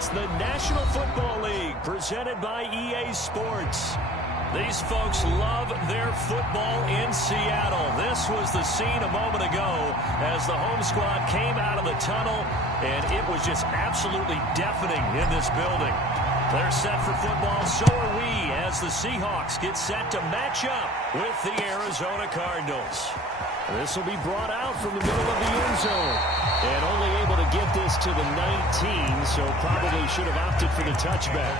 It's the National Football League presented by EA Sports. These folks love their football in Seattle. This was the scene a moment ago as the home squad came out of the tunnel, and it was just absolutely deafening in this building. They're set for football, so are we, as the Seahawks get set to match up with the Arizona Cardinals. This will be brought out from the middle of the end zone. And only able to get this to the 19, so probably should have opted for the touchback.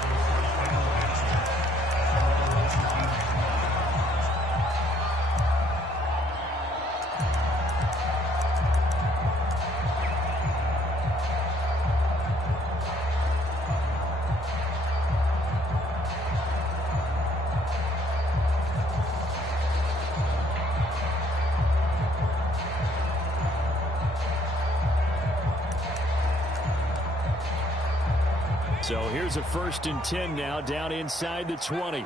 So here's a 1st and 10 now, down inside the 20.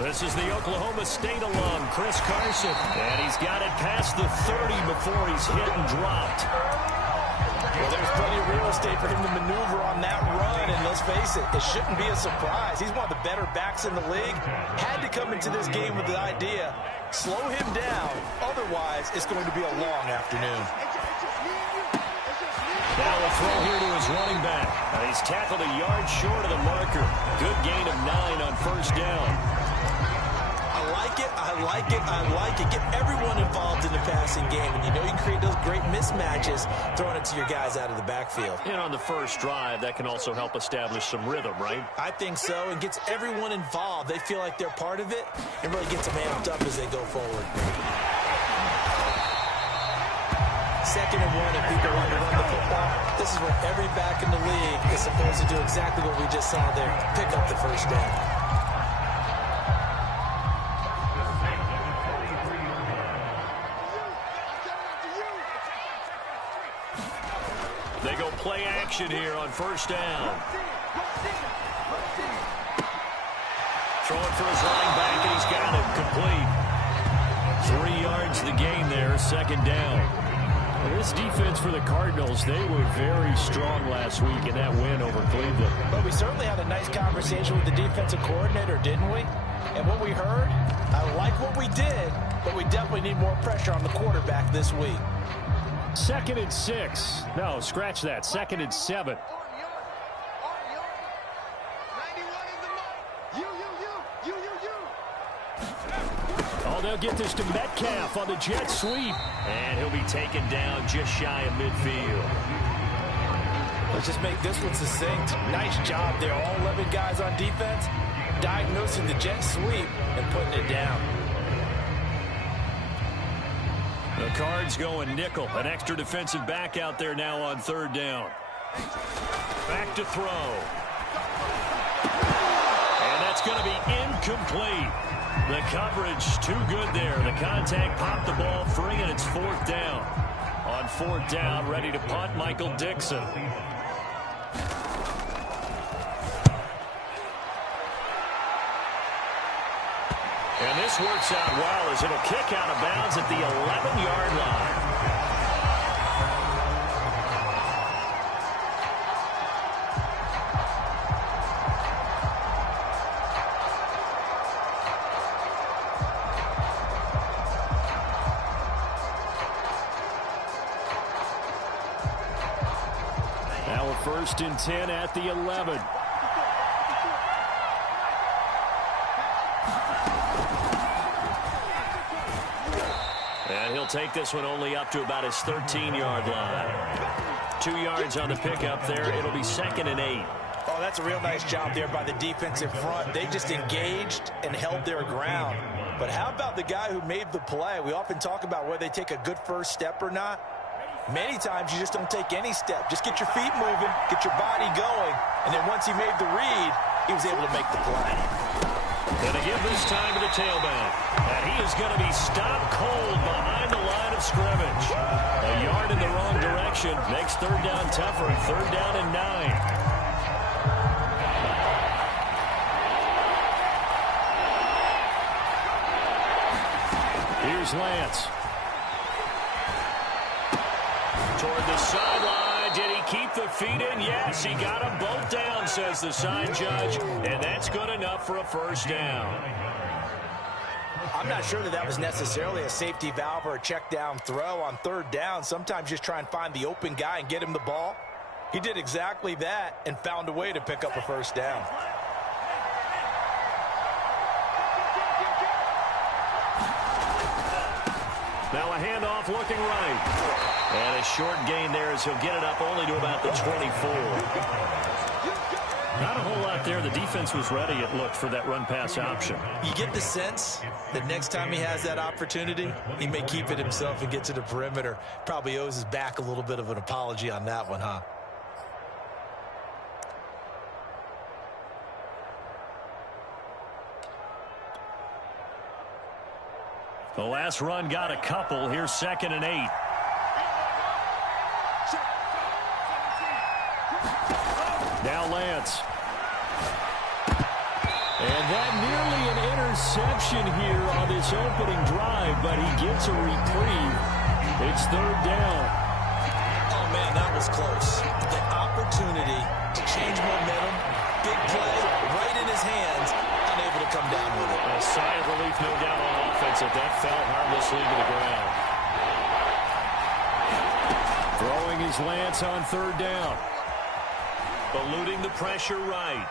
This is the Oklahoma State alum, Chris Carson. And he's got it past the 30 before he's hit and dropped. Well, there's plenty of real estate for him to maneuver on that run, and let's face it, it shouldn't be a surprise. He's one of the better backs in the league. Had to come into this game with the idea, slow him down, otherwise it's going to be a long afternoon. Now a throw here to his running back. He's tackled a yard short of the marker. Good gain of 9 on 1st down. I like it, I like it, I like it. Get everyone involved in the passing game. And you know you can create those great mismatches throwing it to your guys out of the backfield. And on the first drive, that can also help establish some rhythm, right? I think so. And gets everyone involved. They feel like they're part of it and really gets them amped up as they go forward. 2nd and 1 if people want to run the football. This is where every back in the league is supposed to do exactly what we just saw there. Pick up the 1st down. They go play action here on 1st down. Throwing for his running back, and he's got it complete. 3 yards the gain there, 2nd down. This defense for the Cardinals, they were very strong last week in that win over Cleveland. But we certainly had a nice conversation with the defensive coordinator, didn't we? And what we heard, I like what we did, but we definitely need more pressure on the quarterback this week. 2nd and 6. No, scratch that. 2nd and 7. Oh, they'll get this to Metcalf on the jet sweep. And he'll be taken down just shy of midfield. Let's just make this one succinct. Nice job there. All 11 guys on defense diagnosing the jet sweep and putting it down. The Cards going nickel. An extra defensive back out there now on 3rd down. Back to throw. And that's going to be incomplete. The coverage too good there. The contact popped the ball free, and it's 4th down. On 4th down, ready to punt, Michael Dixon. And this works out well as it'll kick out of bounds at the 11-yard line. Now a 1st and 10 at the 11. And he'll take this one only up to about his 13-yard line. 2 yards on the pickup there. It'll be 2nd and 8. Oh, that's a real nice job there by the defensive front. They just engaged and held their ground. But how about the guy who made the play? We often talk about whether they take a good first step or not. Many times you just don't take any step. Just get your feet moving, get your body going, and then once he made the read, he was able to make the play. Going to give this time to the tailback. And he is going to be stopped cold behind the line of scrimmage. A yard in the wrong direction makes 3rd down tougher. 3rd down and 9. Here's Lance. Toward the sideline. Did he keep the feet in. Yes, he got them both down, says the side judge, and that's good enough for a first down. I'm not sure that was necessarily a safety valve or a check down throw on third down. Sometimes just try and find the open guy and get him the ball. He did exactly that and found a way to pick up a first down. Now a handoff looking right. And a short gain there as he'll get it up only to about the 24. Not a whole lot there. The defense was ready, it looked, for that run-pass option. You get the sense that next time he has that opportunity, he may keep it himself and get to the perimeter. Probably owes his back a little bit of an apology on that one, huh? The last run got a couple. Here's 2nd and 8. Now Lance. And that nearly an interception here on this opening drive, but he gets a reprieve. It's 3rd down. Oh, man, that was close. The opportunity to change momentum, big play, right in his hands, unable to come down with it. A sigh of relief, no doubt, on offense that that fell harmlessly to the ground. Throwing his Lance on 3rd down. Eluding the pressure right.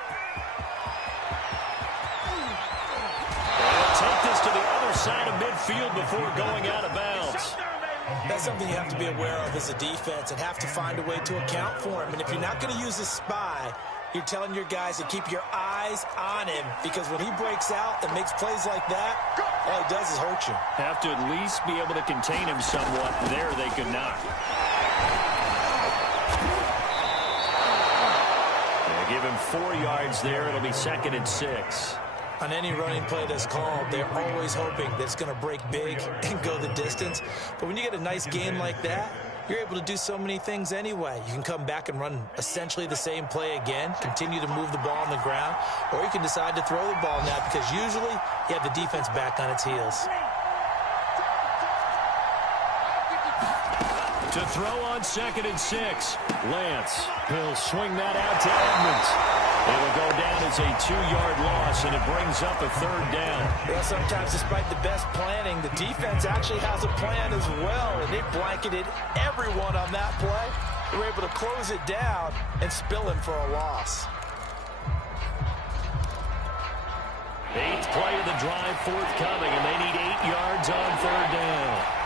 They'll take this to the other side of midfield before going out of bounds. That's something you have to be aware of as a defense and have to find a way to account for him. And if you're not going to use a spy, you're telling your guys to keep your eyes on him, because when he breaks out and makes plays like that, all he does is hurt you. Have to at least be able to contain him somewhat. There they could not. Give him 4 yards there. It'll be 2nd and 6. On any running play that's called, they're always hoping that it's going to break big and go the distance. But when you get a nice game like that, you're able to do so many things anyway. You can come back and run essentially the same play again, continue to move the ball on the ground, or you can decide to throw the ball now, because usually you have the defense back on its heels. To throw on 2nd and 6. Lance. He'll swing that out to Edmonds. It'll go down as a 2-yard loss, and it brings up a 3rd down. Well, sometimes despite the best planning, the defense actually has a plan as well, and they blanketed everyone on that play. They were able to close it down and spill him for a loss. 8th play of the drive forthcoming, and they need 8 yards on 3rd down.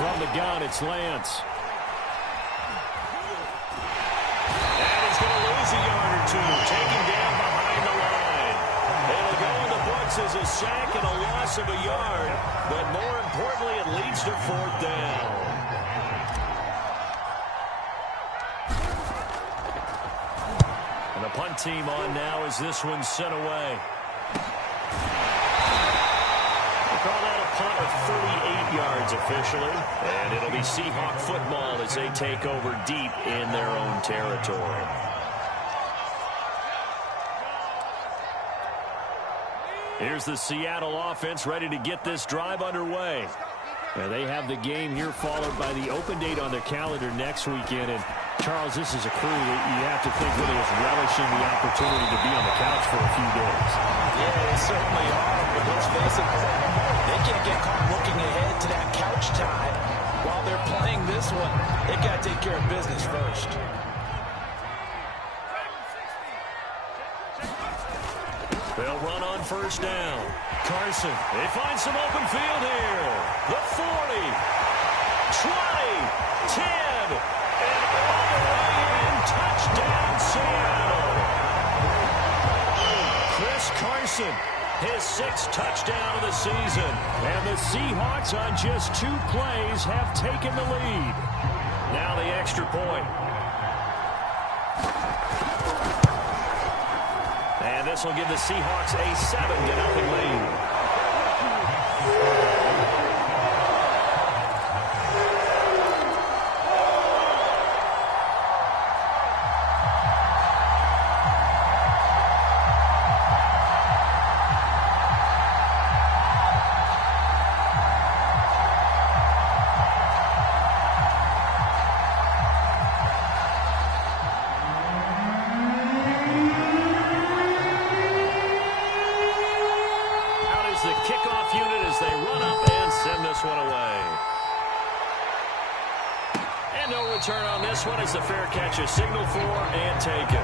From the gun, it's Lance. And he's going to lose a yard or two, taken down behind the line. It'll go in the books as a sack and a loss of a yard, but more importantly, it leads to 4th down. And the punt team on now as this one's sent away. Call that a punt of 38 yards officially. And it'll be Seahawk football as they take over deep in their own territory. Here's the Seattle offense ready to get this drive underway. And they have the game here followed by the open date on their calendar next weekend. And Charles, this is a crew that you have to think really is relishing the opportunity to be on the couch for a few days. Yeah, they certainly are, but let's face it, they can't get caught looking ahead to that couch time while they're playing this one. They've got to take care of business first. They'll run on 1st down. Carson, they find some open field here. The 40, 20, 10, and all the way in. Touchdown, Seattle. Chris Carson, his 6th touchdown of the season. And the Seahawks on just 2 plays have taken the lead. Now the extra point. And this will give the Seahawks a 7-0 lead. no return on this one as the fair catch is signaled for and taken.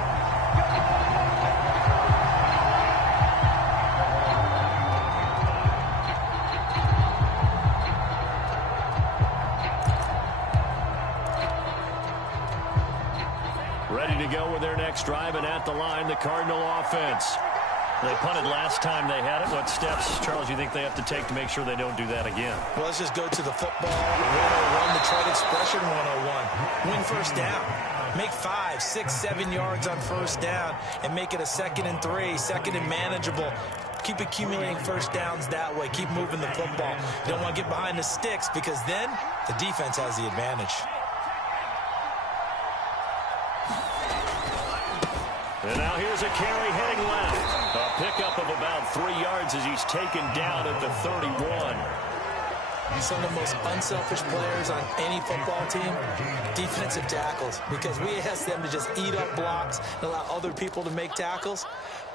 Ready to go with their next drive, and at the line, the Cardinal offense. They punted last time they had it. What steps, Charles, you think they have to take to make sure they don't do that again? Well, let's just go to the football 101, the trade expression 101. Win first down. Make 5, 6, 7 yards on first down and make it a 2nd and 3, 2nd and manageable. Keep accumulating first downs that way. Keep moving the football. You don't want to get behind the sticks because then the defense has the advantage. And now here's a carry heading left. A pickup of about 3 yards as he's taken down at the 31. Some of the most unselfish players on any football team, defensive tackles, because we ask them to just eat up blocks and allow other people to make tackles.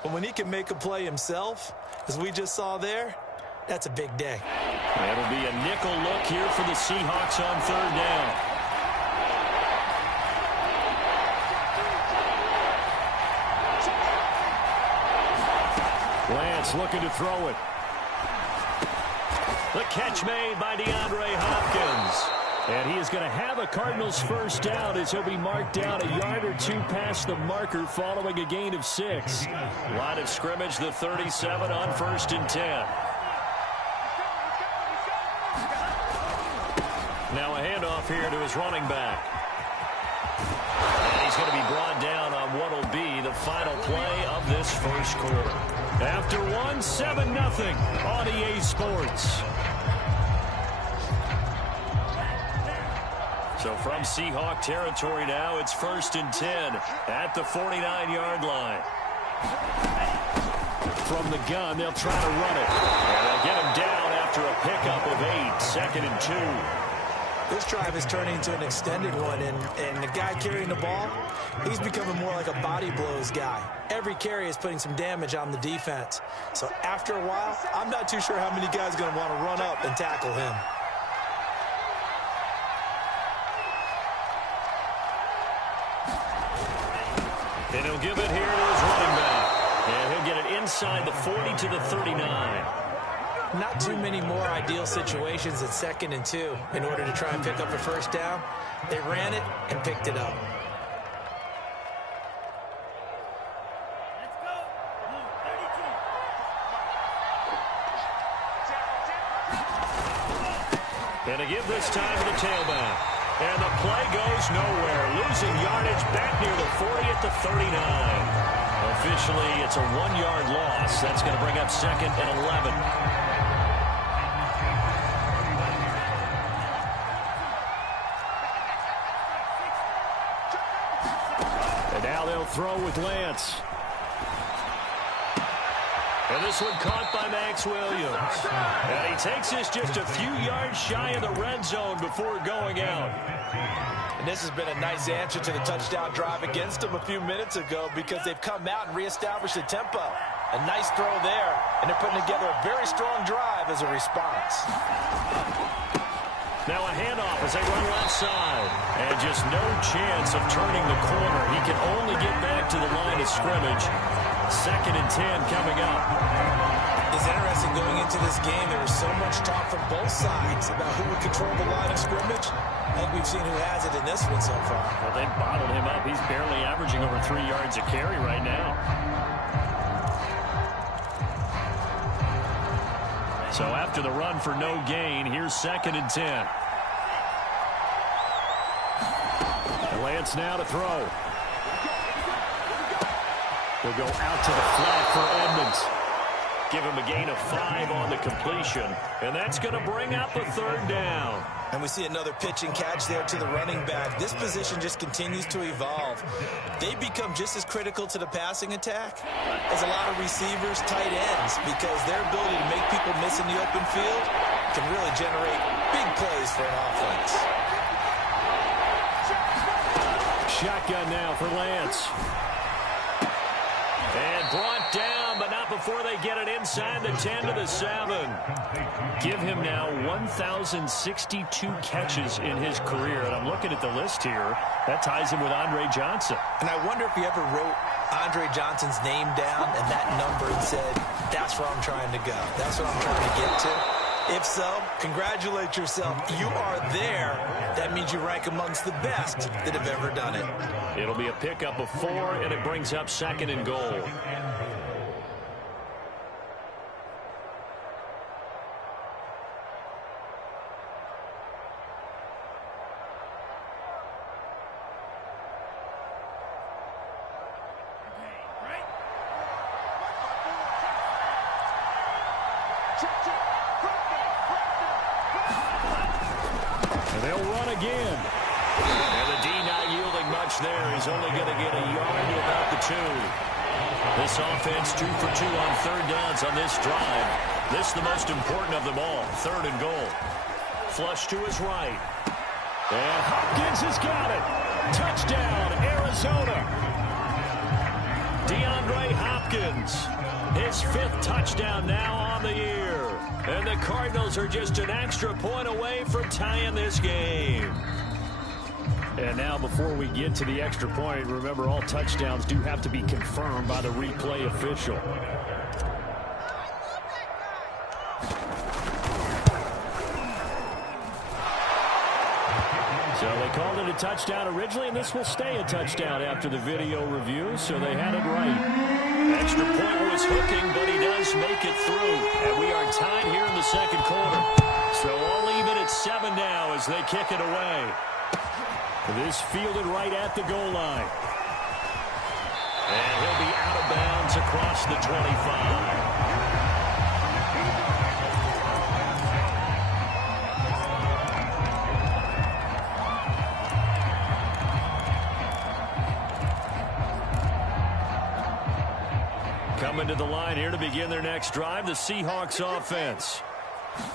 But when he can make a play himself, as we just saw there, that's a big day. It'll be a nickel look here for the Seahawks on 3rd down. Lance looking to throw it. The catch made by DeAndre Hopkins. And he is going to have a Cardinals first down as he'll be marked down a yard or 2 past the marker following a gain of 6. Line of scrimmage, the 37 on 1st and 10. Now a handoff here to his running back. And he's going to be brought down on what will be the final play of this first quarter. After 1, 7-0 on EA Sports. So from Seahawk territory now, it's 1st and 10 at the 49-yard line. From the gun, they'll try to run it. And they'll get him down after a pickup of 8, 2nd and 2. This drive is turning into an extended one, and the guy carrying the ball, he's becoming more like a body blows guy. Every carry is putting some damage on the defense. So after a while, I'm not too sure how many guys are going to want to run up and tackle him. And he'll give it here to his running back. And he'll get it inside the 40 to the 39. Not too many more ideal situations at 2nd and 2 in order to try and pick up a first down. They ran it and picked it up. And a give this time to the tailback. And the play goes nowhere. Losing yardage back near the 40 at the 39. Officially, it's a 1-yard loss. That's going to bring up 2nd and 11. And now they'll throw with Lance. And this one caught by Max Williams. And he takes this just a few yards shy of the red zone before going out. And this has been a nice answer to the touchdown drive against them a few minutes ago because they've come out and reestablished the tempo. A nice throw there, and they're putting together a very strong drive as a response. Now a handoff as they run left side. And just no chance of turning the corner. He can only get back to the line of scrimmage. 2nd and 10 coming up. It's interesting going into this game. There was so much talk from both sides about who would control the line of scrimmage. I think we've seen who has it in this one so far. Well, they bottled him up. He's barely averaging over 3 yards a carry right now. So after the run for no gain, here's 2nd and 10. And Lance now to throw. He'll go out to the flat for Edmonds. Give him a gain of 5 on the completion. And that's going to bring up a 3rd down. And we see another pitch and catch there to the running back. This position just continues to evolve. They become just as critical to the passing attack as a lot of receivers, tight ends, because their ability to make people miss in the open field can really generate big plays for an offense. Shotgun now for Lance. And brought down but not before they get it inside the 10 to the 7. Give him now 1,062 catches in his career. And I'm looking at the list here. That ties him with Andre Johnson. And I wonder if he ever wrote Andre Johnson's name down and that number and said, that's where I'm trying to go. That's what I'm trying to get to. If so, congratulate yourself. You are there. That means you rank amongst the best that have ever done it. It'll be a pickup of 4, and it brings up 2nd and goal. They'll run again. And the D not yielding much there. He's only going to get a yard to about the 2. This offense 2 for 2 on 3rd downs on this drive. This the most important of them all. 3rd and goal. Flush to his right. And Hopkins has got it. Touchdown, Arizona. DeAndre Hopkins. His 5th touchdown now on the year. And the Cardinals are just an extra point away from tying this game. And now before we get to the extra point, remember all touchdowns do have to be confirmed by the replay official. So they called it a touchdown originally, and this will stay a touchdown after the video review, so they had it right. Extra point was hooking, but he does make it through. And we are tied here in the 2nd quarter. So all even at 7 now as they kick it away. This fielded right at the goal line. And he'll be out of bounds across the 25. Coming to the line here to begin their next drive, the Seahawks offense.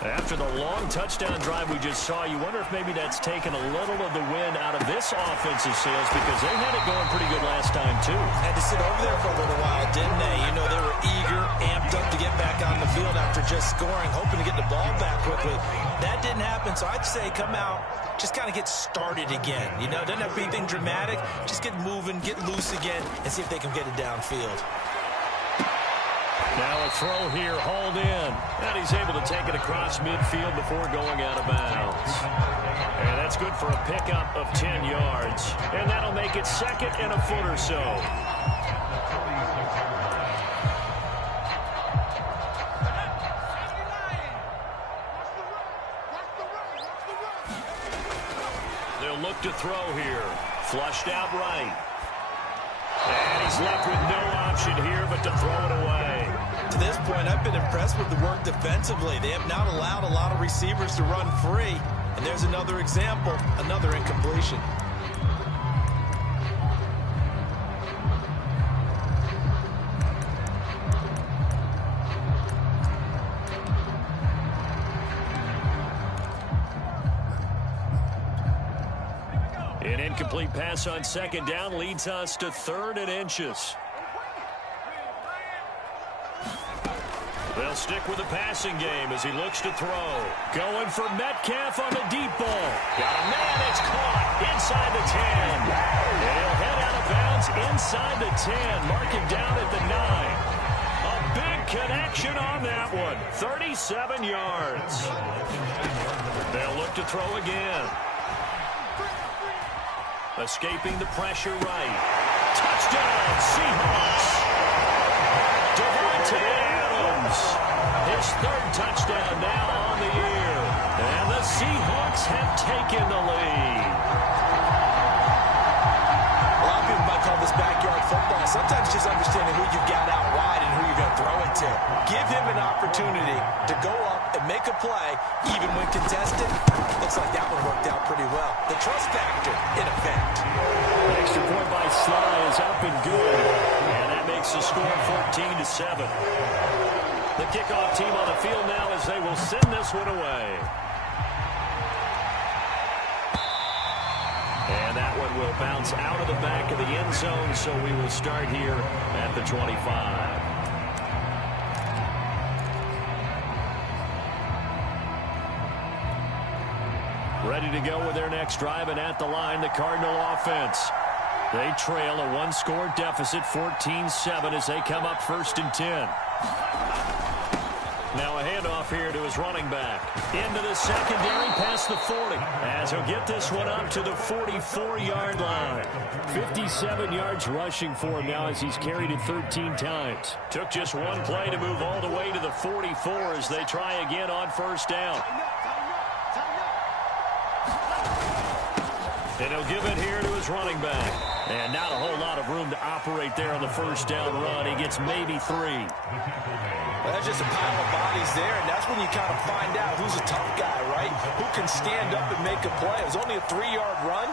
After the long touchdown drive we just saw, you wonder if maybe that's taken a little of the wind out of this offensive sails because they had it going pretty good last time, too. Had to sit over there for a little while, didn't they? You know, they were eager, amped up to get back on the field after just scoring, hoping to get the ball back quickly. That didn't happen, so I'd say come out, just kind of get started again. You know, doesn't have to be anything dramatic. Just get moving, get loose again, and see if they can get it downfield. Now a throw here, hauled in. And he's able to take it across midfield before going out of bounds. And that's good for a pickup of 10 yards. And that'll make it 2nd and a foot or so. They'll look to throw here. Flushed out right. And he's left with no option here but to throw it away. To this point, I've been impressed with the work defensively. They have not allowed a lot of receivers to run free. And there's another example, another incompletion. An incomplete pass on 2nd down leads us to 3rd and inches. They'll stick with the passing game as he looks to throw. Going for Metcalf on the deep ball. Got a man, it's caught inside the 10. And he'll head out of bounds inside the 10. Mark him down at the 9. A big connection on that one. 37 yards. They'll look to throw again. Escaping the pressure right. Touchdown, Seahawks. Devontae Adams. His 3rd touchdown now on the year. And the Seahawks have taken the lead. A lot of people might call this backyard football. Sometimes just understanding who you've got out wide and who you're going to throw it to. Give him an opportunity to go up and make a play, even when contested. Looks like that one worked out pretty well. The trust factor, in effect. The extra point by Sly is up and good. And that makes the score 14-7. The kickoff team on the field now as they will send this one away. And that one will bounce out of the back of the end zone, so we will start here at the 25. Ready to go with their next drive, and at the line, the Cardinal offense. They trail a one-score deficit, 14-7, as they come up 1st and 10. Now a handoff here to his running back. Into the secondary, past the 40. As he'll get this one up to the 44-yard line. 57 yards rushing for him now as he's carried it 13 times. Took just one play to move all the way to the 44 as they try again on 1st down. And he'll give it here to his running back. And not a whole lot of room to operate there on the 1st down run. He gets maybe 3. Well, that's just a pile of bodies there, and that's when you kind of find out who's a tough guy, right? Who can stand up and make a play. It was only a 3-yard run,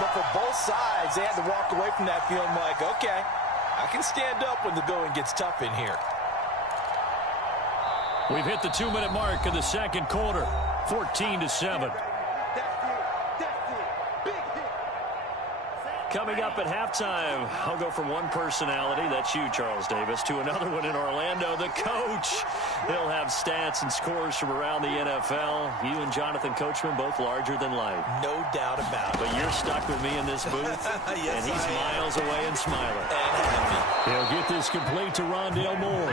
but for both sides, they had to walk away from that feeling like, okay, I can stand up when the going gets tough in here. We've hit the 2-minute mark of the 2nd quarter, 14-7. Coming up at halftime, I'll go from one personality, that's you, Charles Davis, to another one in Orlando, the coach. He'll have stats and scores from around the NFL. You and Jonathan Coachman, both larger than life. No doubt about it. But you're stuck with me in this booth, yes, and he's miles away and smiling. And happy. He'll get this complete to Rondale Moore.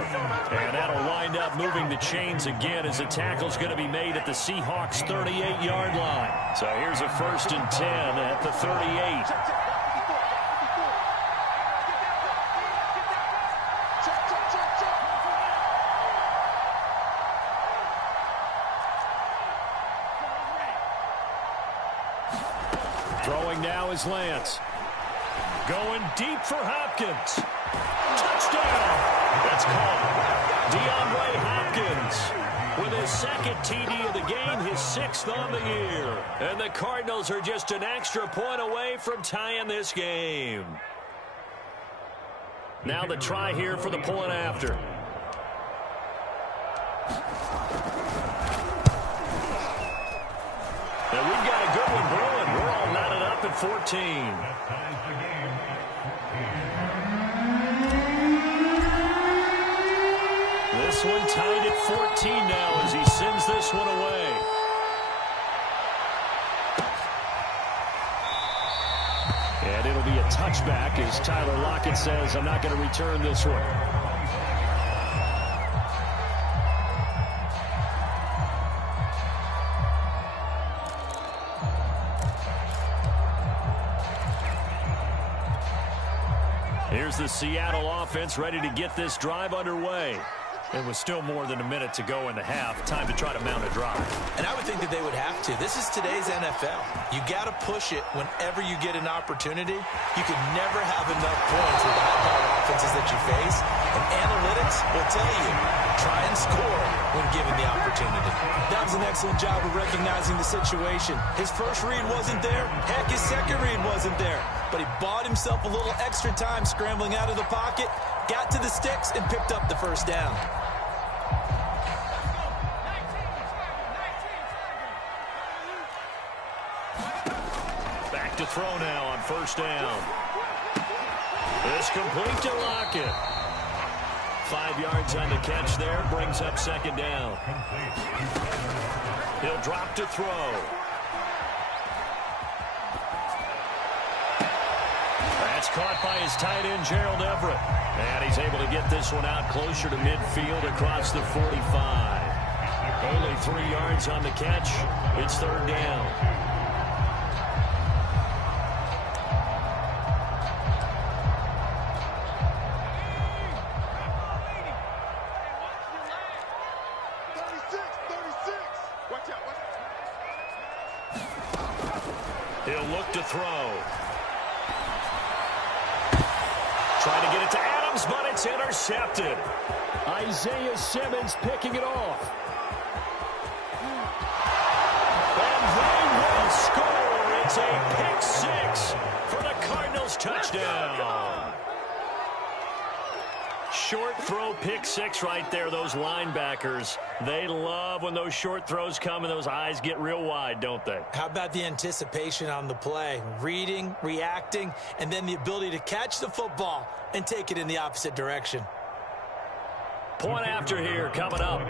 And that'll wind up moving the chains again as the tackle's going to be made at the Seahawks' 38-yard line. So here's a 1st and 10 at the 38. Throwing now is Lance. Going deep for Hopkins. Touchdown! That's caught. DeAndre Hopkins with his 2nd TD of the game, his 6th on the year. And the Cardinals are just an extra point away from tying this game. Now the try here for the point after. And we've got a good one brewing. We're all knotted up at 14. This one tied at 14 now as he sends this one away. And it'll be a touchback as Tyler Lockett says, I'm not going to return this one. Here's the Seattle offense ready to get this drive underway. It was still more than a minute to go in the half. Time to try to mount a drive. And I would think that they would have to. This is today's NFL. You got to push it whenever you get an opportunity. You can never have enough points with the high-powered offenses that you face. And analytics will tell you, try and score when given the opportunity. That was an excellent job of recognizing the situation. His first read wasn't there. Heck, his second read wasn't there. But he bought himself a little extra time scrambling out of the pocket, got to the sticks, and picked up the 1st down. Back to throw now on 1st down. It's complete to Lockett. 5 yards on the catch there, brings up 2nd down. He'll drop to throw. That's caught by his tight end, Gerald Everett. And he's able to get this one out closer to midfield across the 45. Only 3 yards on the catch. It's 3rd down. He'll look to throw. Trying to get it to Adams, but it's intercepted. Isaiah Simmons picking it off. And they will score. It's a pick 6 for the Cardinals touchdown. Short throw, pick 6 right there. Those linebackers, they love when those short throws come and those eyes get real wide, don't they? How about the anticipation on the play? Reading, reacting, and then the ability to catch the football and take it in the opposite direction. Point after here coming up.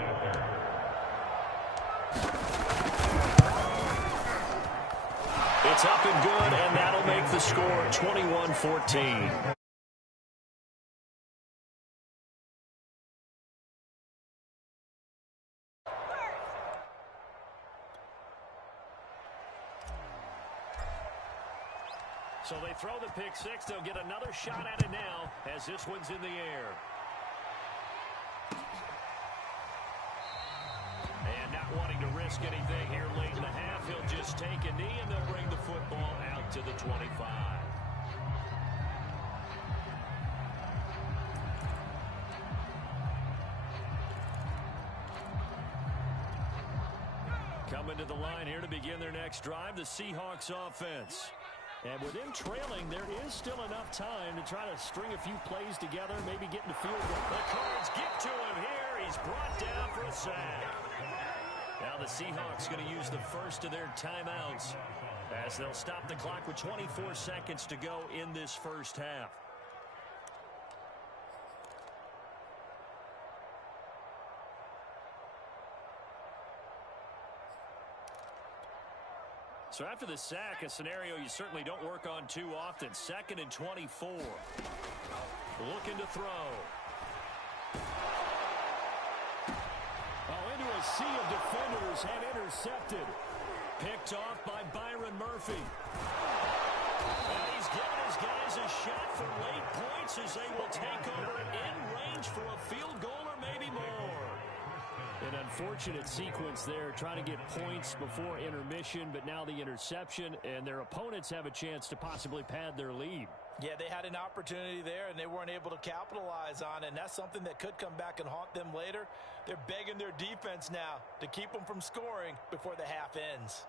It's up and good, and that'll make the score 21-14. So they throw the pick six. They'll get another shot at it now as this one's in the air. And not wanting to risk anything here late in the half, he'll just take a knee, and they'll bring the football out to the 25. Coming to the line here to begin their next drive, the Seahawks offense. And with them trailing, there is still enough time to try to string a few plays together, maybe get in the field goal. The Cards get to him here. He's brought down for a sack. Now the Seahawks going to use the first of their timeouts as they'll stop the clock with 24 seconds to go in this first half. So after the sack, a scenario you certainly don't work on too often. 2nd and 24. Looking to throw. Into a sea of defenders and intercepted. Picked off by Byron Murphy. And he's giving his guys a shot for late points as they will take over in range for a field goal or maybe more. An unfortunate sequence there, trying to get points before intermission, but now the interception, and their opponents have a chance to possibly pad their lead. Yeah, they had an opportunity there, and they weren't able to capitalize on it, and that's something that could come back and haunt them later. They're begging their defense now to keep them from scoring before the half ends.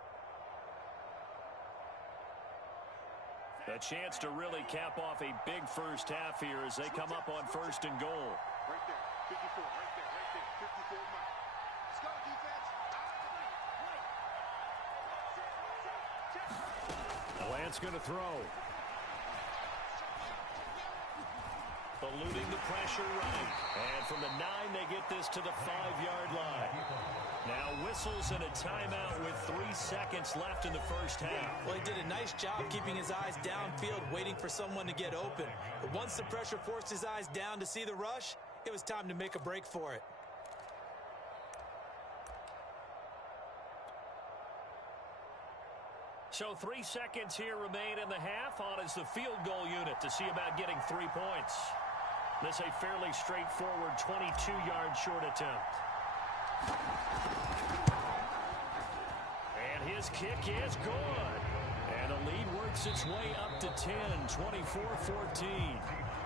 A chance to really cap off a big first half here as they come up on 1st and goal. Right there, 54, right there, 54 miles. Let's go, defense. Lance going to throw. Eluding the pressure right. And from the 9, they get this to the 5-yard line. Now whistles and a timeout with 3 seconds left in the first half. Well, he did a nice job keeping his eyes downfield, waiting for someone to get open. But once the pressure forced his eyes down to see the rush, it was time to make a break for it. So 3 seconds here remain in the half. On is the field goal unit to see about getting 3 points. This a fairly straightforward 22-yard short attempt. And his kick is good. And the lead works its way up to 10, 24-14.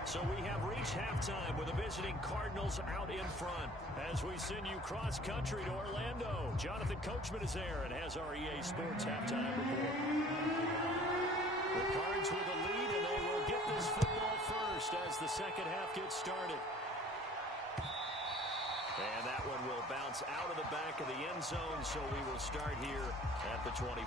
So we have reached halftime with the visiting Cardinals out in front. As we send you cross-country to Orlando, Jonathan Coachman is there and has our EA Sports halftime report. The Cards with a lead, and they will get this football first as the second half gets started. And that one will bounce out of the back of the end zone, so we will start here at the 25.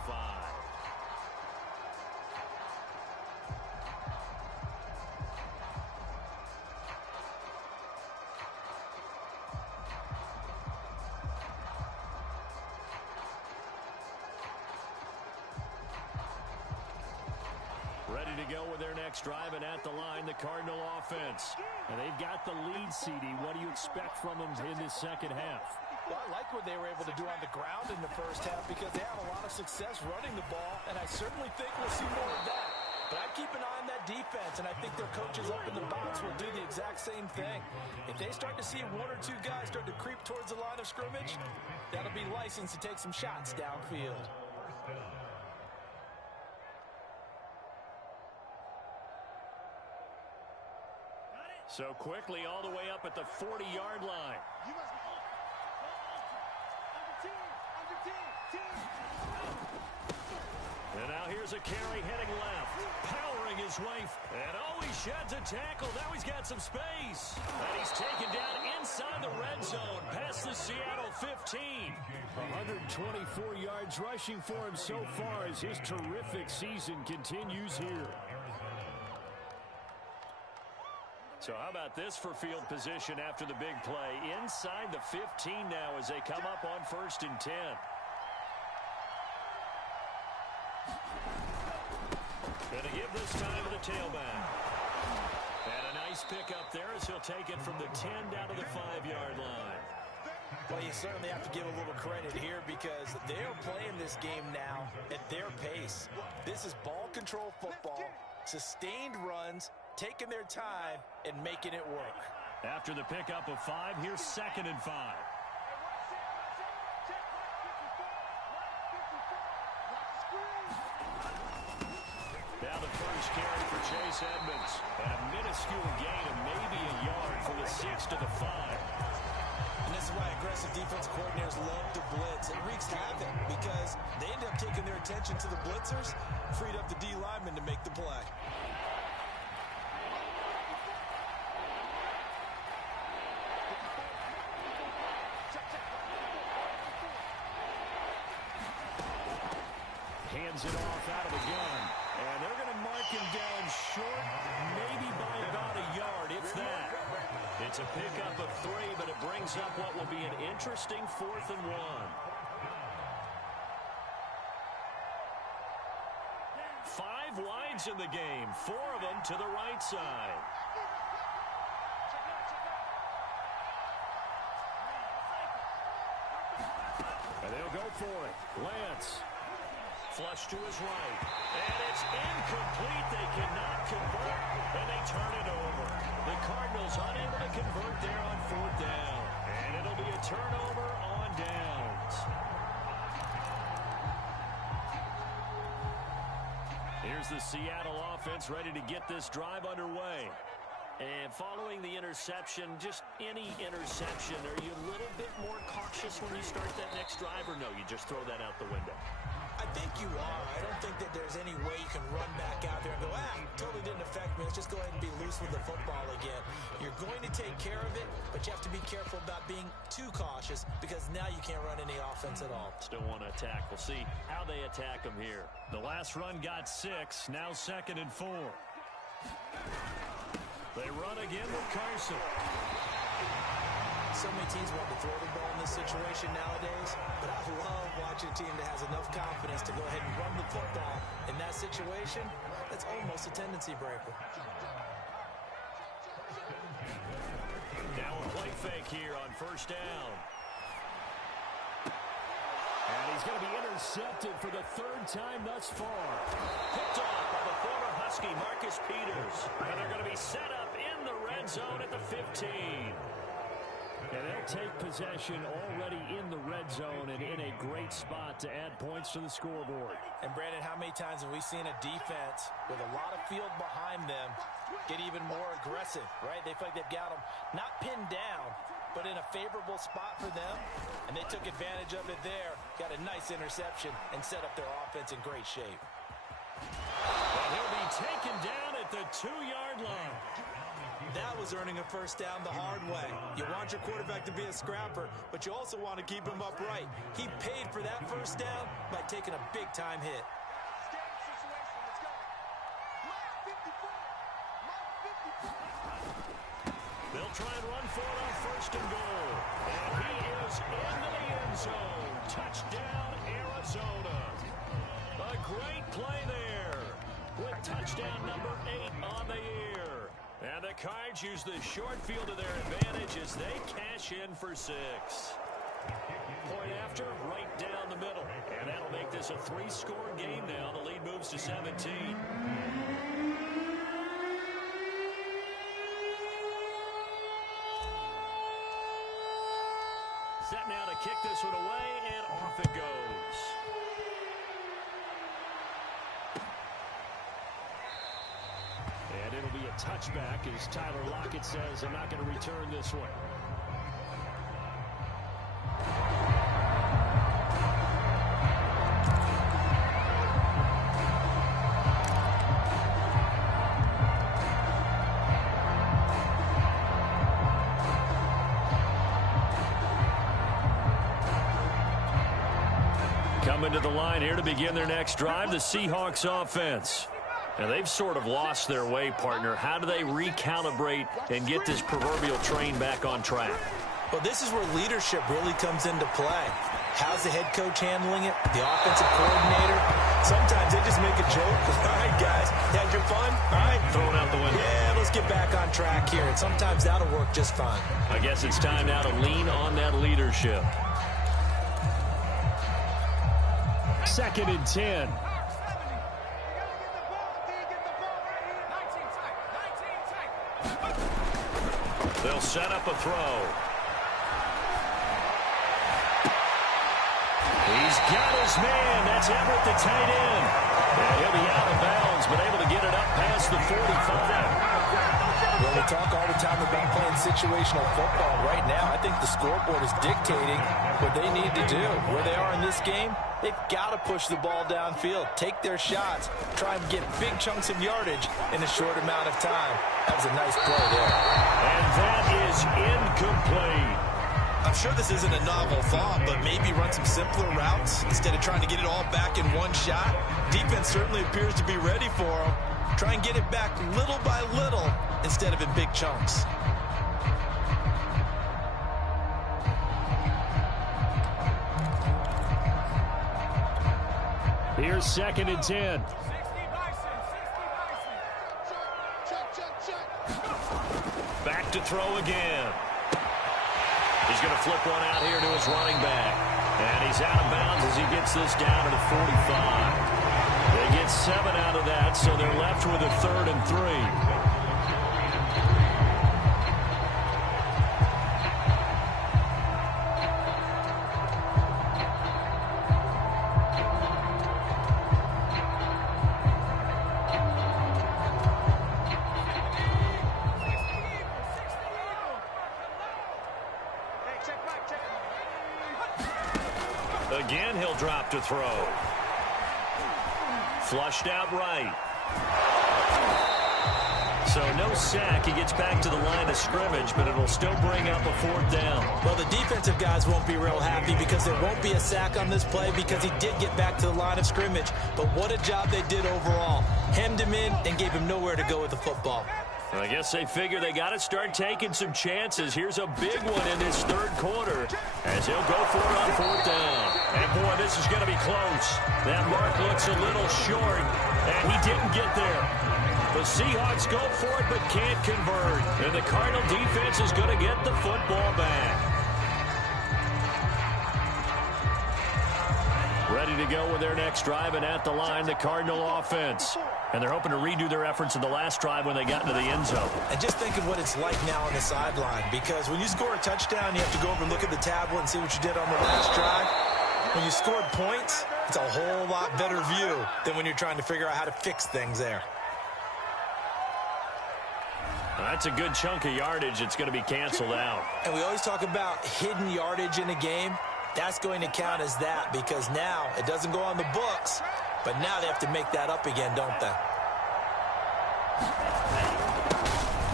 Ready to go with their next drive, and at the line, the Cardinal offense. And they've got the lead, CD. What do you expect from them in this second half? Well, I like what they were able to do on the ground in the first half because they had a lot of success running the ball, and I certainly think we'll see more of that. But I keep an eye on that defense, and I think their coaches up in the box will do the exact same thing. If they start to see 1 or 2 guys start to creep towards the line of scrimmage, that'll be licensed to take some shots downfield. So quickly all the way up at the 40-yard line. And now here's a carry heading left. Powering his way. And he sheds a tackle. Now he's got some space. And he's taken down inside the red zone past the Seattle 15. 124 yards rushing for him so far as his terrific season continues here. So how about this for field position after the big play? Inside the 15 now as they come up on 1st and 10. Going to give this time to the tailback. And a nice pickup there as he'll take it from the 10 down to the 5-yard line. Well, you certainly have to give a little credit here because they are playing this game now at their pace. This is ball control football, sustained runs, taking their time, and making it work. After the pickup of 5, here's 2nd and 5. Now the first carry for Chase Edmonds. And a minuscule gain of maybe a yard from the 6 to the 5. And this is why aggressive defense coordinators love to blitz. It wreaks havoc because they end up taking their attention to the blitzers, freed up the D lineman to make the play. Hands it off out of the gun. And they're going to mark him down short, maybe by about a yard, if that. It's a pickup of 3, but it brings up what will be an interesting 4th and 1. 5 wides in the game, 4 of them to the right side. And they'll go for it. Lance. Flush to his right. And it's incomplete. They cannot convert, and they turn it over. The Cardinals unable to convert there on 4th down. And it'll be a turnover on downs. Here's the Seattle offense ready to get this drive underway. And following the interception, just any interception, are you a little bit more cautious when you start that next drive, or no, you just throw that out the window? I think you are. I don't think that there's any way you can run back out there and go, totally didn't affect me. Let's just go ahead and be loose with the football again. You're going to take care of it, but you have to be careful about being too cautious because now you can't run any offense at all. Still want to attack. We'll see how they attack them here. The last run got 6, now 2nd and 4. They run again with Carson. So many teams want to throw the ball in this situation nowadays, but I love watching a team that has enough confidence to go ahead and run the football. In that situation, that's almost a tendency breaker. Now a play fake here on 1st down. And he's going to be intercepted for the 3rd time thus far. Picked off by the former Husky, Marcus Peters. And they're going to be set up in the red zone at the 15. And they'll take possession already in the red zone and in a great spot to add points to the scoreboard. And, Brandon, how many times have we seen a defense with a lot of field behind them get even more aggressive, right? They feel like they've got them not pinned down, but in a favorable spot for them, and they took advantage of it there, got a nice interception, and set up their offense in great shape. And he'll be taken down at the 2-yard line. That was earning a 1st down the hard way. You want your quarterback to be a scrapper, but you also want to keep him upright. He paid for that 1st down by taking a big-time hit. They'll try and run for it on 1st and goal. And he is into the end zone. Touchdown, Arizona. A great play there with touchdown number 8 on the year. And the Cards use the short field to their advantage as they cash in for 6. Point after, right down the middle. And that'll make this a 3-score game now. The lead moves to 17. Set now to kick this one away, and off it goes. And it'll be a touchback as Tyler Lockett says, I'm not going to return this one. Coming to the line here to begin their next drive, the Seahawks offense. And they've sort of lost their way, partner. How do they recalibrate and get this proverbial train back on track? Well, this is where leadership really comes into play. How's the head coach handling it? The offensive coordinator? Sometimes they just make a joke. All right, guys, get back on track here, and sometimes that'll work just fine. I guess it's time now to lean on that leadership. 2nd and 10. They'll set up a throw. He's got his man. That's Everett, the tight end. And he'll be out of bounds, but able to get it up past the 45. Well, we talk all the time about playing situational football. Right now, I think the scoreboard is dictating what they need to do. Where they are in this game, they've got to push the ball downfield, take their shots, try and get big chunks of yardage in a short amount of time. That was a nice play there. And that is incomplete. I'm sure this isn't a novel thought, but maybe run some simpler routes instead of trying to get it all back in one shot. Defense certainly appears to be ready for him. Try and get it back little by little instead of in big chunks. Here's 2nd and 10. Back to throw again. He's going to flip one out here to his running back. And he's out of bounds as he gets this down to the 45. They get 7 out of that, so they're left with a 3rd and 3. Again, he'll drop to throw. Flushed out right. So no sack. He gets back to the line of scrimmage, but it'll still bring up a 4th down. Well, the defensive guys won't be real happy because there won't be a sack on this play because he did get back to the line of scrimmage. But what a job they did overall. Hemmed him in and gave him nowhere to go with the football. I guess they figure they got to start taking some chances. Here's a big one in this 3rd quarter as he'll go for it on 4th down. And, boy, this is going to be close. That mark looks a little short, and he didn't get there. The Seahawks go for it but can't convert. And the Cardinal defense is going to get the football back. Ready to go with their next drive, and at the line, the Cardinal offense. And they're hoping to redo their efforts in the last drive when they got into the end zone. And just think of what it's like now on the sideline, because when you score a touchdown, you have to go over and look at the tablet and see what you did on the last drive. When you scored points, it's a whole lot better view than when you're trying to figure out how to fix things there. That's a good chunk of yardage. It's going to be canceled out. And we always talk about hidden yardage in a game. That's going to count as that because now it doesn't go on the books, but now they have to make that up again, don't they?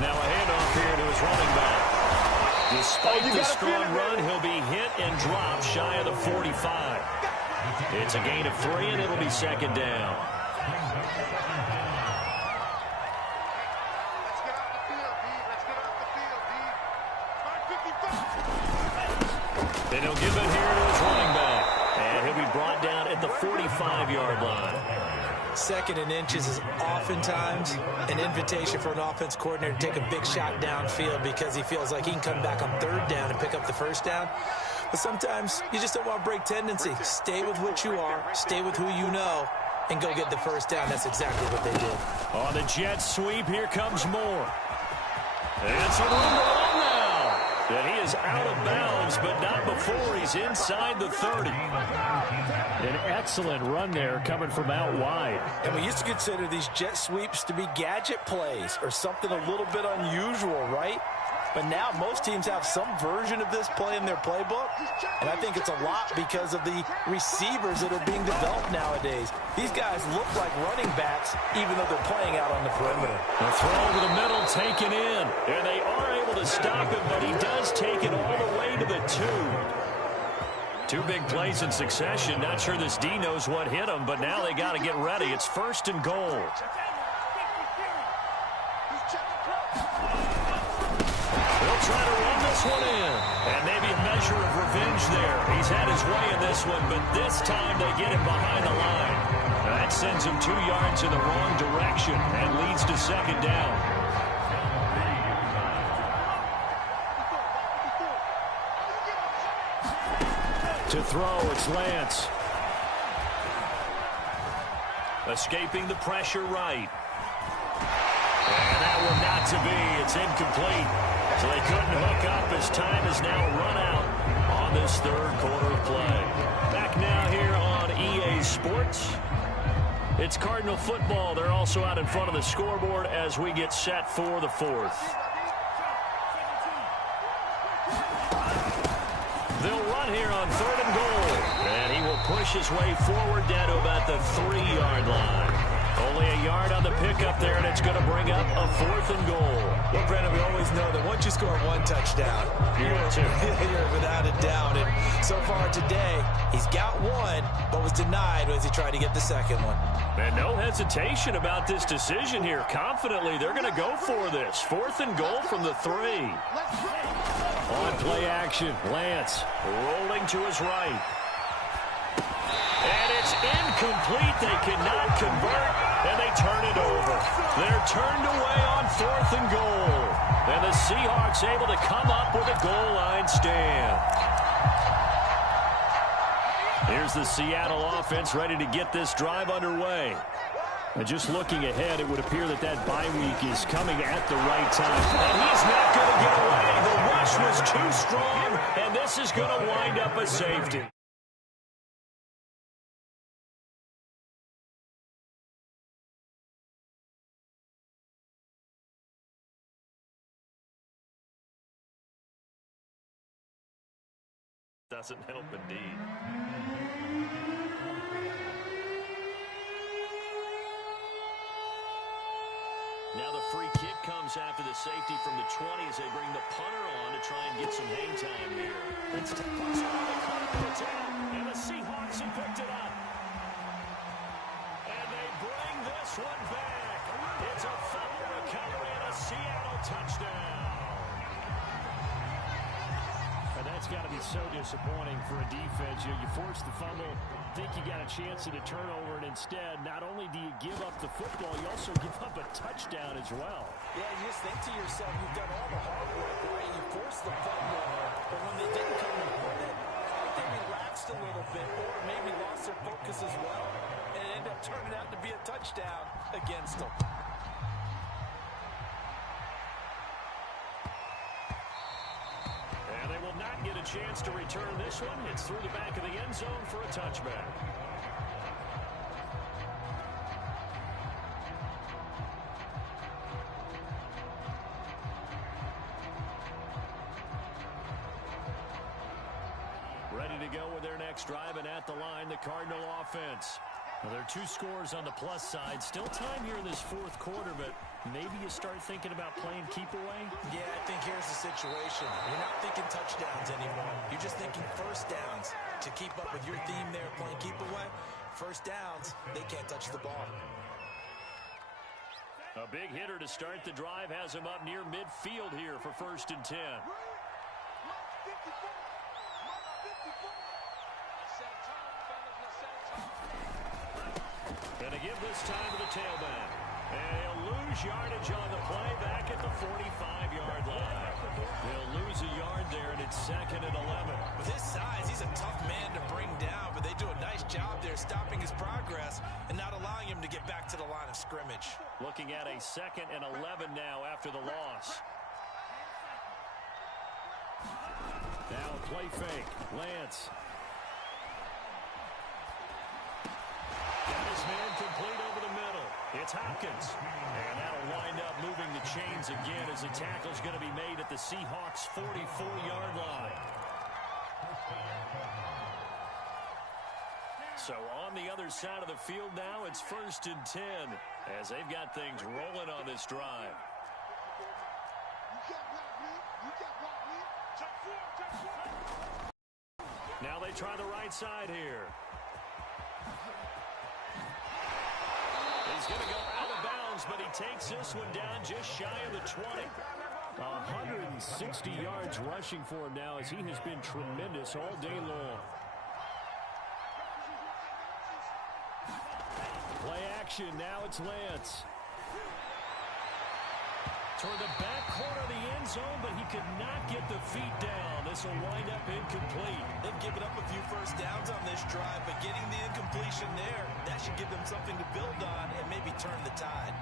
Now a handoff here to his running back. Despite the strong run, he'll be hit and dropped shy of the 45. It's a gain of 3, and it'll be 2nd down. And he'll give it here to his running back. And he'll be brought down at the 45-yard line. 2nd and inches is oftentimes an invitation for an offense coordinator to take a big shot downfield because he feels like he can come back on 3rd down and pick up the 1st down. But sometimes you just don't want to break tendency. Stay with what you are, stay with who you know, and go get the 1st down. That's exactly what they did. On the jet sweep, here comes Moore. And some room to run now. And he is out of bounds, but not before he's inside the 30. An excellent run there coming from out wide. And we used to consider these jet sweeps to be gadget plays or something a little bit unusual, right? But now most teams have some version of this play in their playbook, and I think it's a lot because of the receivers that are being developed nowadays. These guys look like running backs even though they're playing out on the perimeter. The throw over the middle taken in, and they are able to stop him, but he does take it all the way to the 2. 2 big plays in succession. Not sure this D knows what hit him, but now they got to get ready. It's 1st and goal. They'll try to run this one in. And maybe a measure of revenge there. He's had his way in this one, but this time they get him behind the line. That sends him 2 yards in the wrong direction and leads to 2nd down. To throw, it's Lance. Escaping the pressure right. And that one not to be. It's incomplete. So they couldn't hook up as time is now run out on this third quarter of play. Back now here on EA Sports. It's Cardinal football. They're also out in front of the scoreboard as we get set for the fourth. They'll run here on 3rd and goal. And he will push his way forward down to about the 3-yard line. Only a yard on the pickup there, and it's going to bring up a 4th and goal. Well, Brandon, we always know that once you score one touchdown, you're without a doubt. And so far today, he's got one, but was denied as he tried to get the second one. And no hesitation about this decision here. Confidently, they're going to go for this. 4th and goal from the 3. On play action, Lance rolling to his right. And it's incomplete. They cannot convert, and they turn it over. They're turned away on 4th and goal. And the Seahawks able to come up with a goal line stand. Here's the Seattle offense ready to get this drive underway. And just looking ahead, it would appear that that bye week is coming at the right time. And he's not going to get away. The rush was too strong, and this is going to wind up a safety. Doesn't help indeed. Now the free kick comes after the safety from the 20 as they bring the punter on to try and get some hang time here. It's to push on the corner of the 10, and the Seahawks have picked it up. And they bring this one back. It's a fumble recovery and a Seattle touchdown. And that's got to be so disappointing for a defense. You force the fumble, think you got a chance at a turnover, and instead, not only do you give up the football, you also give up a touchdown as well. Yeah, you just think to yourself, you've done all the hard work, right? You forced the fumble, but when they didn't come and win it, they relaxed a little bit, or maybe lost their focus as well, and it ended up turning out to be a touchdown against them. Not get a chance to return this one. It's through the back of the end zone for a touchback. Ready to go with their next drive, and at the line, the Cardinal offense. Well, there are 2 scores on the plus side. Still time here in this 4th quarter, but maybe you start thinking about playing keep away? Yeah, I think here's the situation. You're not thinking touchdowns anymore. You're just thinking first downs. To keep up with your theme there, playing keep away, first downs, they can't touch the ball. A big hitter to start the drive has him up near midfield here for 1st and 10. And to give this time to the tailback. And he'll lose yardage on the play back at the 45-yard line. They'll lose a yard there, and it's 2nd and 11. With his size, he's a tough man to bring down, but they do a nice job there stopping his progress and not allowing him to get back to the line of scrimmage. Looking at a 2nd and 11 now after the loss. Now a play fake. Lance. Got his man complete over the middle. It's Hopkins. And that'll wind up moving the chains again as the tackle's going to be made at the Seahawks' 44-yard line. So on the other side of the field now, it's 1st and 10 as they've got things rolling on this drive. Now they try the right side here. He's going to go out of bounds, but he takes this one down just shy of the 20. 160 yards rushing for him now as he has been tremendous all day long. Play action. Now it's Lance. Toward the back corner of the end zone, but he could not get the feet down. This will wind up incomplete. They've given up a few first downs on this drive, but getting the incompletion there, that should give them something to build on and maybe turn the tide.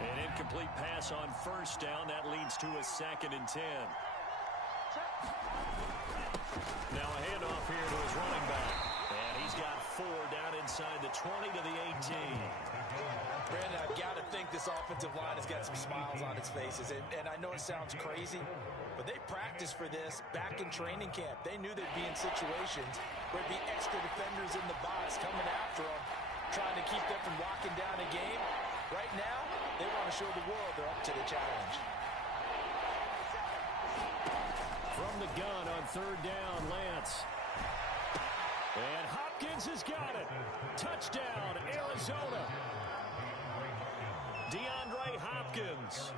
An incomplete pass on first down. That leads to a 2nd and 10. Now a handoff here to his running back. And he's got 4 down inside the 20 to the 18. Brandon, I've got to think this offensive line has got some smiles on its faces. And I know it sounds crazy, but they practiced for this back in training camp. They knew they'd be in situations where there'd be extra defenders in the box coming after them, trying to keep them from locking down a game. Right now, they want to show the world they're up to the challenge. From the gun on 3rd down, Lance. And Hopkins has got it. Touchdown, Arizona. DeAndre Hopkins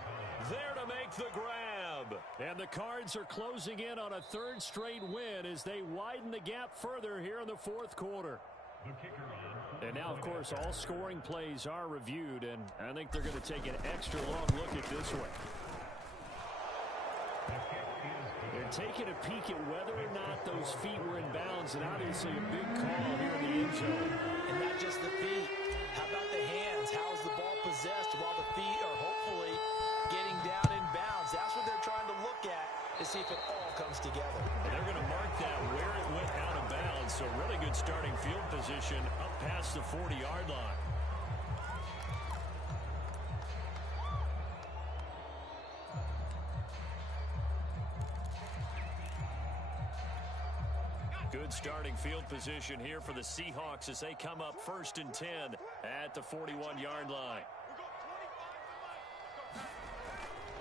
there to make the grab. And the Cards are closing in on a 3rd straight win as they widen the gap further here in the 4th quarter. And now, of course, all scoring plays are reviewed, and I think they're going to take an extra long look at this one. They're taking a peek at whether or not those feet were in bounds, and obviously a big call here in the end zone. And not just the feet. How about the hands? How is the ball possessed while the feet are hopefully getting down in bounds? That's what they're trying to look at to see if it all comes together. And they're going to mark that where it went out of bounds, so really good starting field position up past the 40-yard line. Good starting field position here for the Seahawks as they come up 1st and 10 at the 41-yard line.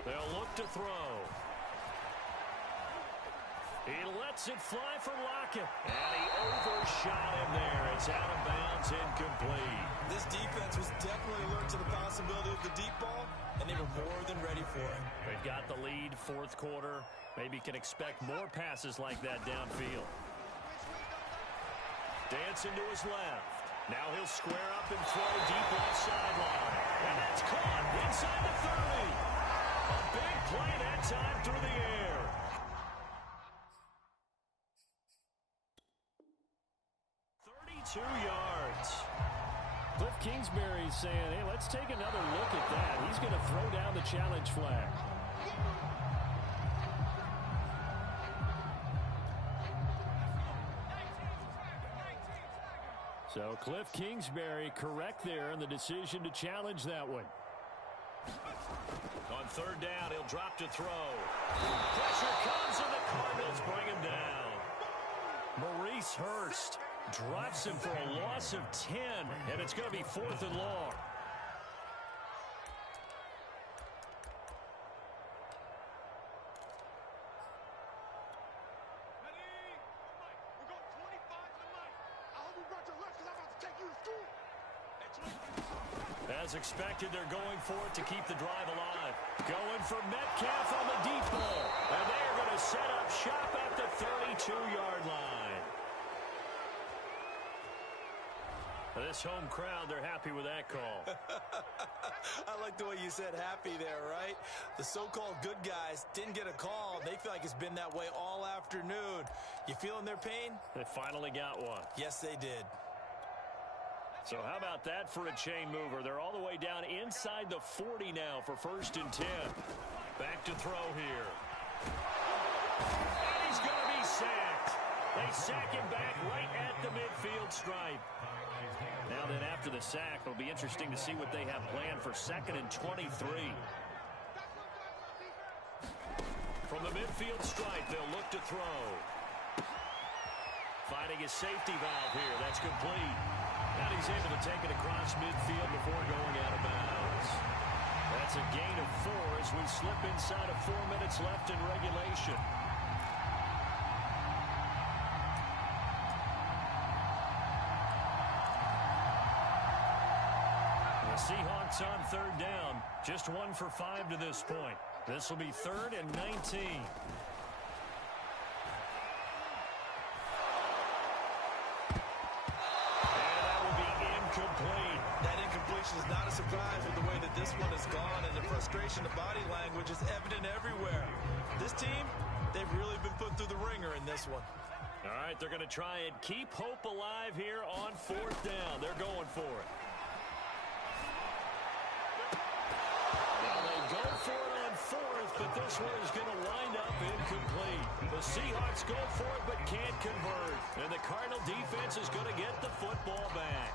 They'll look to throw. He lets it fly for Lockett. And he overshot him there. It's out of bounds, incomplete. This defense was definitely alert to the possibility of the deep ball, and they were more than ready for it. They've got the lead, 4th quarter. Maybe can expect more passes like that downfield. Dancing to his left. Now he'll square up and throw deep left sideline. And that's caught inside the 30. A big play that time through the air. Yards. Cliff Kingsbury's saying, hey, let's take another look at that. He's going to throw down the challenge flag. So Cliff Kingsbury correct there in the decision to challenge that one. On 3rd down, he'll drop to throw. Pressure comes and the Cardinals bring him down. Maurice Hurst drops him for a loss of 10, and it's going to be 4th and long. As expected, they're going for it to keep the drive alive. Going for Metcalf on the deep ball. And they're going to set up shop at the 32-yard line. This home crowd, they're happy with that call. I like the way you said happy there, right? The so-called good guys didn't get a call. They feel like it's been that way all afternoon. You feeling their pain? They finally got one. Yes, they did. So how about that for a chain mover? They're all the way down inside the 40 now for 1st and 10. Back to throw here. And he's going to be sacked. They sack him back right at the midfield stripe. Now then, after the sack, it'll be interesting to see what they have planned for 2nd and 23. From the midfield stripe, they'll look to throw. Finding his safety valve here. That's complete. And he's able to take it across midfield before going out of bounds. That's a gain of 4 as we slip inside of 4 minutes left in regulation. The Seahawks on 3rd down. Just 1 for 5 to this point. This will be 3rd and 19. situation is not a surprise with the way that this one has gone, and the frustration, the body language is evident everywhere. This team, they've really been put through the ringer in this one. All right, they're going to try and keep hope alive here on 4th down. They're going for it. Well, they go for it on 4th, but this one is going to wind up incomplete. The Seahawks go for it but can't convert, and the Cardinal defense is going to get the football back.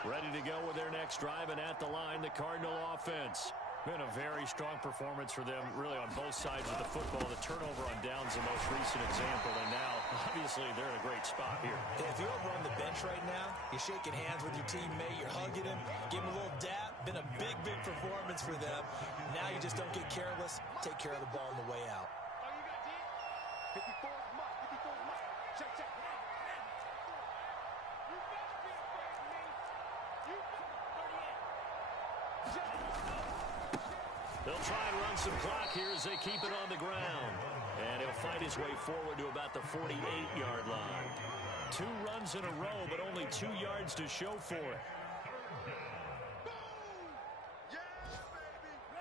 Ready to go with their next drive, and at the line, the Cardinal offense. Been a very strong performance for them, really, on both sides of the football. The turnover on downs, the most recent example, and now, obviously, they're in a great spot here. If you're over on the bench right now, you're shaking hands with your teammate, you're hugging him, give him a little dap. Been a big, big performance for them. Now you just don't get careless. Take care of the ball on the way out. Oh, you got D? 54 mark, 54 mark. Check, check. You better be afraid of me. You better. 38. They'll try and run some clock here as they keep it on the ground. And he'll fight his way forward to about the 48-yard line. 2 runs in a row, but only 2 yards to show for it.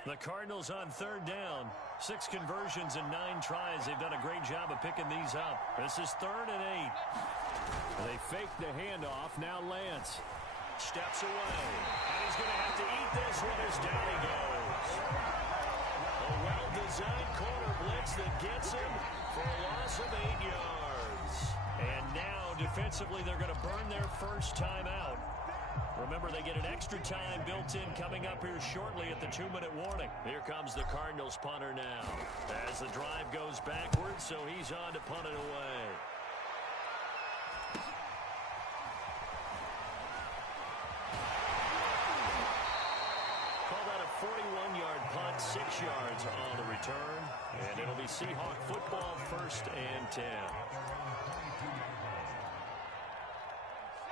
The Cardinals on 3rd down. 6 conversions and 9 tries. They've done a great job of picking these up. This is 3rd and 8. They fake the handoff. Now Lance steps away. And he's going to have to eat this one as down he goes. A well-designed corner blitz that gets him for a loss of 8 yards. And now, defensively, they're going to burn their first time out. Remember, they get an extra time built in coming up here shortly at the 2-minute warning. Here comes the Cardinals punter now. As the drive goes backwards, so he's on to punt it away. Call that a 41-yard punt, 6 yards on the return. And it'll be Seahawk football, 1st and 10.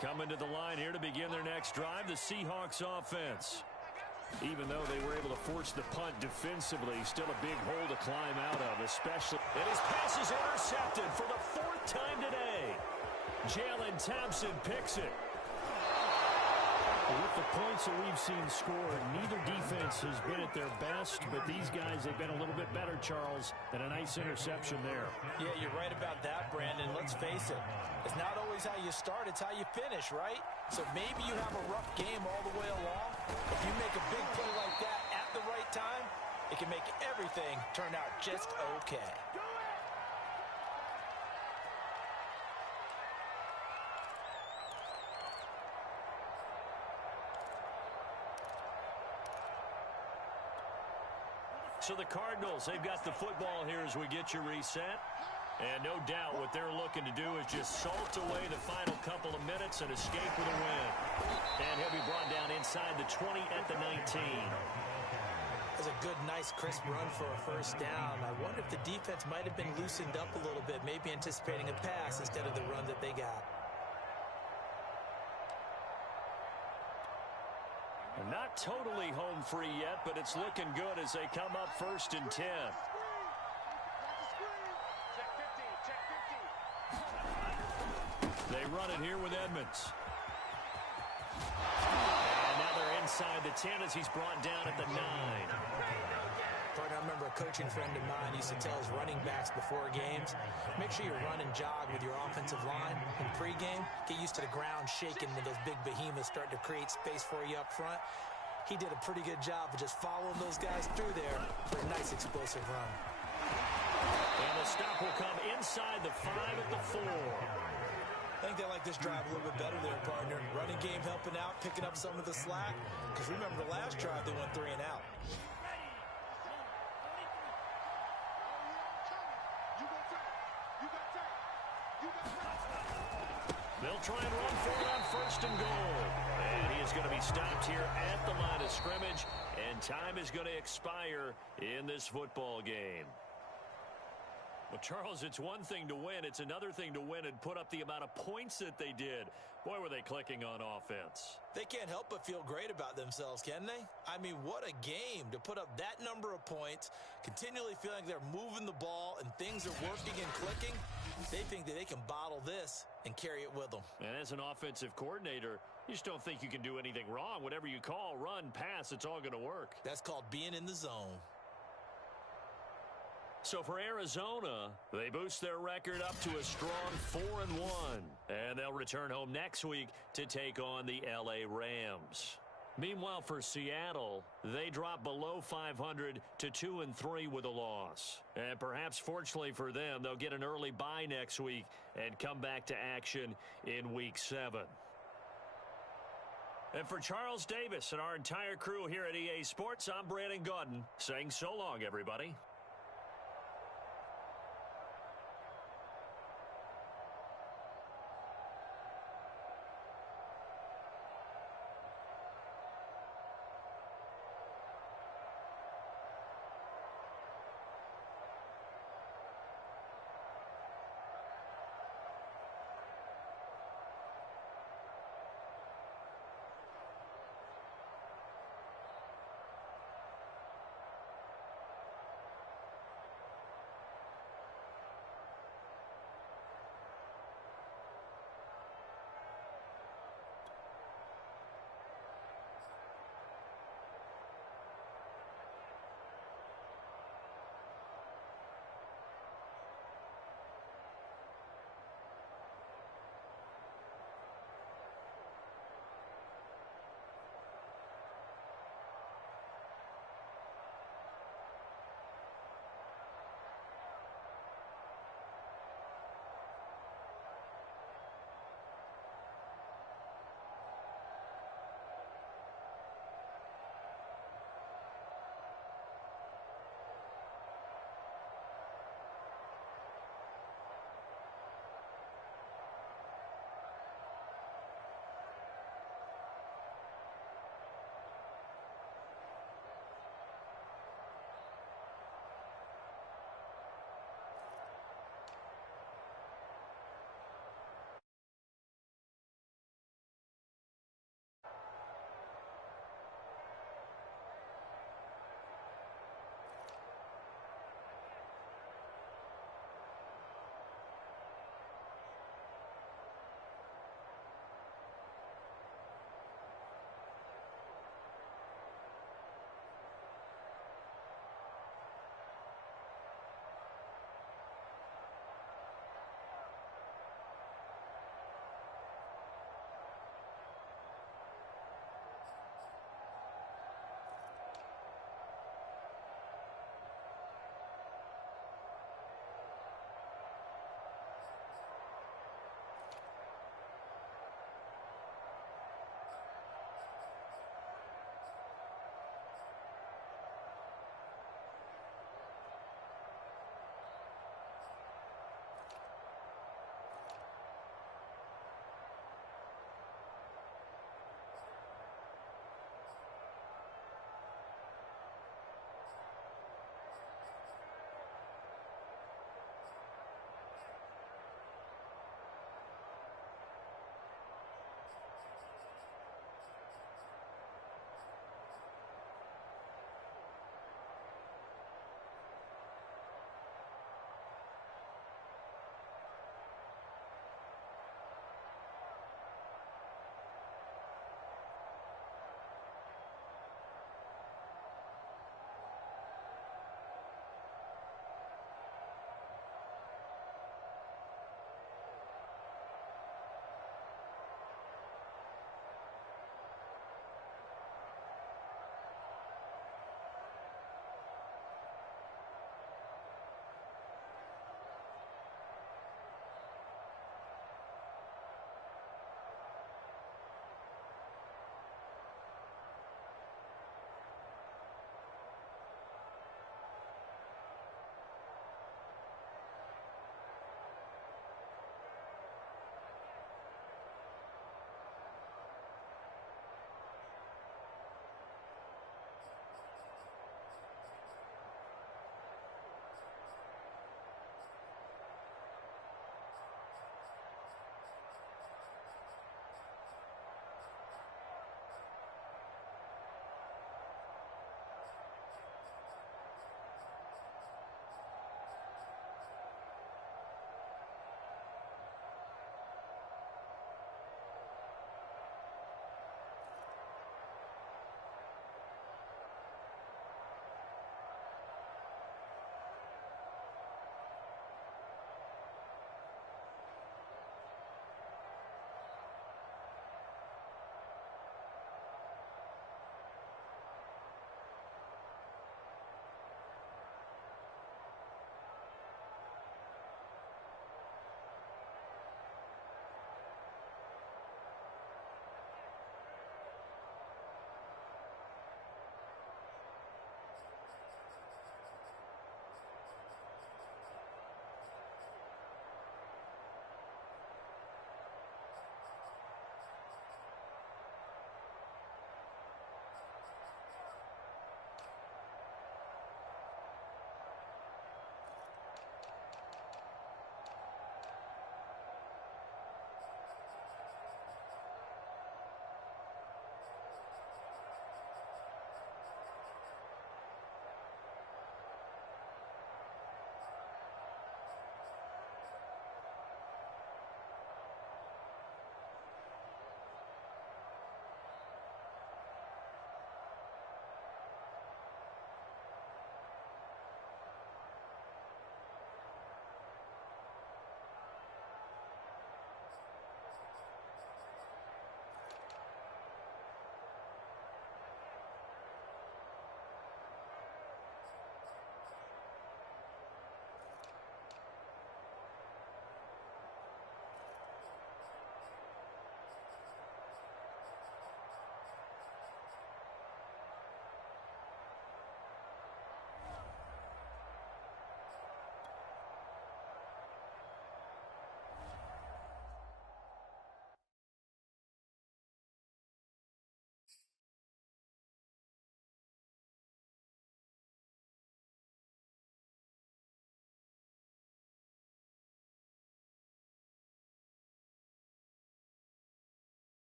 Coming to the line here to begin their next drive, the Seahawks offense. Even though they were able to force the punt defensively, still a big hole to climb out of, especially. And his pass is intercepted for the 4th time today. Jalen Thompson picks it. With the points that we've seen scored, neither defense has been at their best, but these guys, they've been a little bit better, Charles, and a nice interception there. Yeah, you're right about that, Brandon. Let's face it. It's not always how you start, it's how you finish, right? So maybe you have a rough game all the way along. If you make a big play like that at the right time, it can make everything turn out just okay. So the Cardinals, they've got the football here as we get you reset. And no doubt what they're looking to do is just salt away the final couple of minutes and escape with a win. And he'll be brought down inside the 20 at the 19. That's a good, nice, crisp run for a 1st down. I wonder if the defense might have been loosened up a little bit, maybe anticipating a pass instead of the run that they got. Not totally home free yet, but it's looking good as they come up 1st and 10. They run it here with Edmonds. And now they're inside the 10 as he's brought down at the 9. Partner, I remember a coaching friend of mine used to tell his running backs before games, make sure you run and jog with your offensive line in pregame. Get used to the ground shaking when those big behemoths start to create space for you up front. He did a pretty good job of just following those guys through there for a nice explosive run. And the stop will come inside the 5 at the 4. I think they like this drive a little bit better there, partner. Running game helping out, picking up some of the slack. Because remember the last drive, they went 3 and out. They'll try and run for it on 1st and goal. And he is going to be stopped here at the line of scrimmage. And time is going to expire in this football game. Well, Charles, it's one thing to win. It's another thing to win and put up the amount of points that they did. Boy, were they clicking on offense. They can't help but feel great about themselves, can they? I mean, what a game to put up that number of points, continually feeling like they're moving the ball and things are working and clicking. They think that they can bottle this and carry it with them. And as an offensive coordinator, you just don't think you can do anything wrong. Whatever you call, run, pass, it's all going to work. That's called being in the zone. So for Arizona, they boost their record up to a strong 4-1. And they'll return home next week to take on the LA Rams. Meanwhile, for Seattle, they drop below 500 to 2-3 with a loss. And perhaps fortunately for them, they'll get an early bye next week and come back to action in Week 7. And for Charles Davis and our entire crew here at EA Sports, I'm Brandon Gaudin saying so long, everybody.